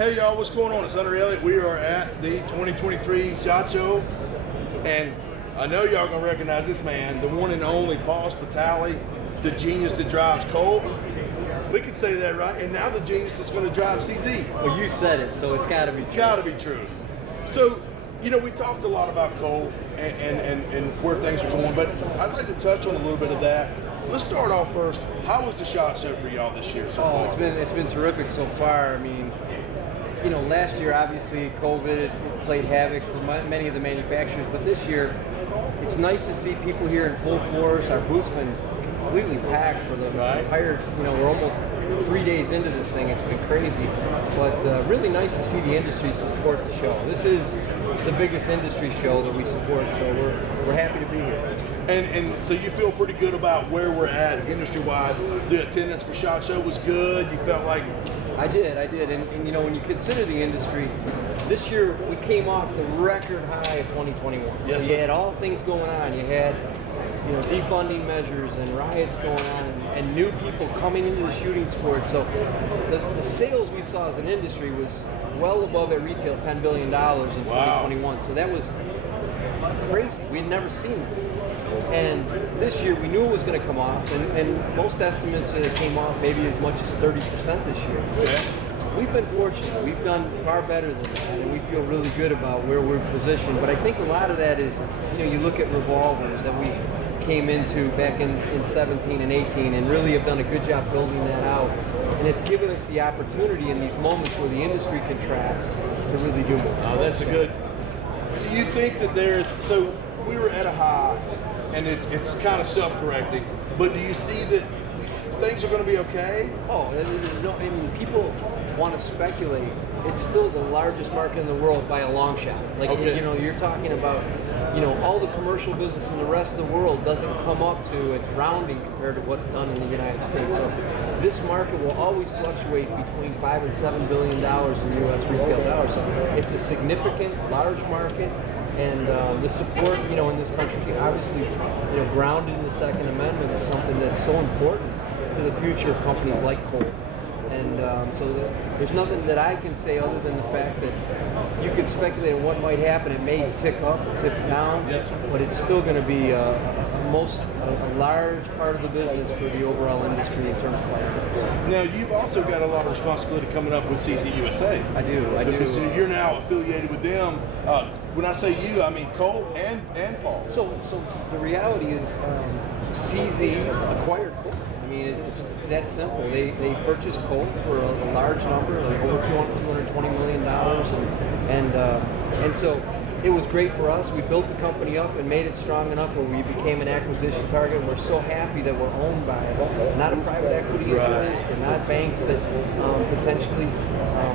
Hey y'all, what's going on? It's Hunter Elliott. We are at the 2023 SHOT Show, and I know y'all gonna recognize this man, the one and only Paul Spitale, the genius that drives Colt. We could say that, right? And now the genius that's gonna drive CZ. Well, you said it, so it's gotta be true. Gotta be true. So, you know, we talked a lot about Colt and where things are going, but I'd like to touch on a little bit of that. Let's start off first. How was the SHOT Show for y'all this year so far? It's been terrific so far. I mean, you know, last year obviously COVID played havoc for many of the manufacturers, but this year it's nice to see people here in full force. Our booth's been completely packed for the entire, you know, we're almost 3 days into this thing. It's been crazy, but really nice to see the industry support the show. This is the biggest industry show that we support, so we're happy to be here. And so you feel pretty good about where we're at industry-wise. The attendance for SHOT Show was good. You felt like... I did, and you know, when you consider the industry, this year we came off the record high of 2021. Yes, so you had all things going on. You had, you know, defunding measures and riots going on, and new people coming into the shooting sport. So the sales we saw as an industry was well above at retail $10 billion in 2021. So that was crazy. We'd never seen that. And this year we knew it was going to come off, and most estimates it came off maybe as much as 30% this year. Yeah. We've been fortunate. We've done far better than that, and we feel really good about where we're positioned. But I think a lot of that is, you know, you look at revolvers that we came into back in 17 and 18 and really have done a good job building that out. And it's given us the opportunity in these moments where the industry contracts to really do more. That's a good... Do you think that there's... So we were at a high, and it's kind of self-correcting, but do you see that things are going to be okay? Oh, no, I mean, people want to speculate. It's still the largest market in the world by a long shot. Like, you know, you're talking about, you know, all the commercial business in the rest of the world doesn't come up to its rounding compared to what's done in the United States. So this market will always fluctuate between $5 and $7 billion in U.S. retail dollars. So it's a significant, large market. And the support, you know, in this country, obviously, you know, grounded in the Second Amendment is something that's so important to the future of companies like Colt. And so there's nothing that I can say other than the fact that you could speculate on what might happen. It may tick up or tip down, but it's still going to be a large part of the business for the overall industry in terms of firearms. Now, you've also got a lot of responsibility coming up with CZ USA. I do. Because you're now affiliated with them. When I say you, I mean Colt and Paul. So the reality is CZ acquired Colt. I mean, it's that simple. They purchased Colt for a large number, like over $220 million, and so it was great for us. We built the company up and made it strong enough where we became an acquisition target. And we're so happy that we're owned by not a private equity interest or not banks that potentially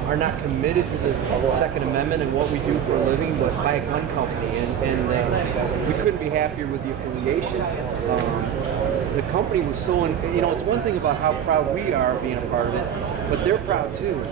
are not committed to the Second Amendment and what we do for a living, but by a gun company. And we couldn't be happier with the affiliation. The company was so, you know, it's one thing about how proud we are of being a part of it, but they're proud too.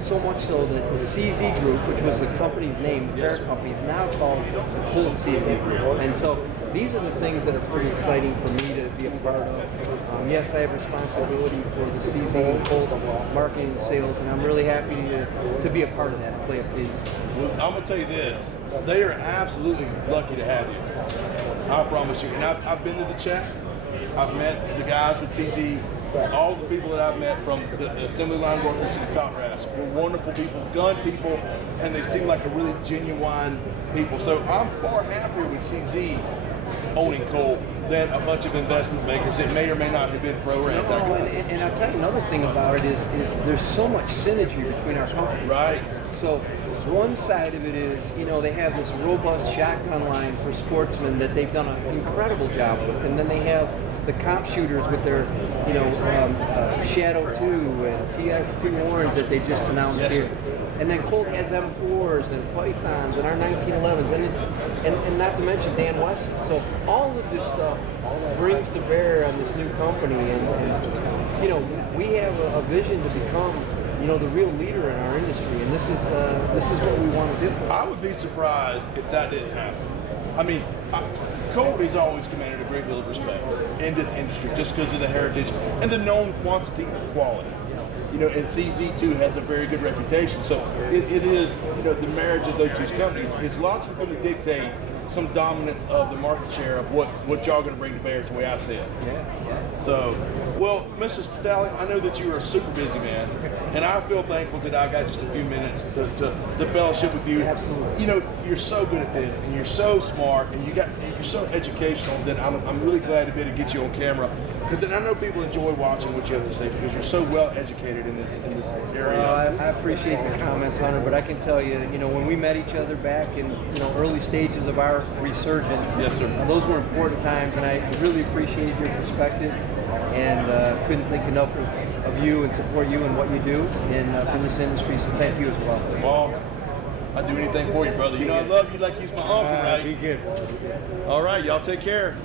So much so that the CZ Group, which was the company's name, the parent company, is now called the Colt CZ Group. And so these are the things that are pretty exciting for me to be a part of. Yes, I have responsibility for the CZ and Colt marketing and sales, and I'm really happy to be a part of that and play a piece. Well, I'm going to tell you this. They are absolutely lucky to have you. I promise you. And I've been to the chat. I've met the guys with CZ. All the people that I've met, from the assembly line workers to the top brass, were wonderful people, gun people, and they seem like a really genuine people. So I'm far happier with CZ owning Colt than a bunch of investment bankers that may or may not have been pro-rent. And I'll tell you another thing about it is there's so much synergy between our companies. Right. So one side of it is, you know, they have this robust shotgun line for sportsmen that they've done an incredible job with, and then they have the comp shooters with their, you know, Shadow 2 and TS2 horns that they just announced here. And then Colt has M4s and Pythons and our 1911s, and not to mention Dan Wesson. So all of this stuff brings to bear on this new company, and you know, we have a vision to become, you know, the real leader in our industry, and this is what we want to do. I would be surprised if that didn't happen. I mean, Colt has always commanded a great deal of respect in this industry just because of the heritage and the known quantity of quality. and CZ too has a very good reputation. So it is, the marriage of those two companies is largely going to dictate some dominance of the market share of what y'all going to bring to bear is the way I see it. Yeah. So, well, Mr. Spitale, I know that you are a super busy man, and I feel thankful that I got just a few minutes to fellowship with you. Absolutely. You're so good at this, and you're so smart, and you're so educational that I'm really glad to be able to get you on camera. Because I know people enjoy watching what you have to say because you're so well educated in this area. Well, I appreciate the comments, Hunter, but I can tell you, when we met each other back in early stages of our resurgence, yes, sir. Those were important times, and I really appreciated your perspective, and couldn't think enough of you and support you and what you do for this industry. So thank you as well. Well, I'd do anything for you, brother. I love you like he's my uncle, right? Be good. All right, y'all take care.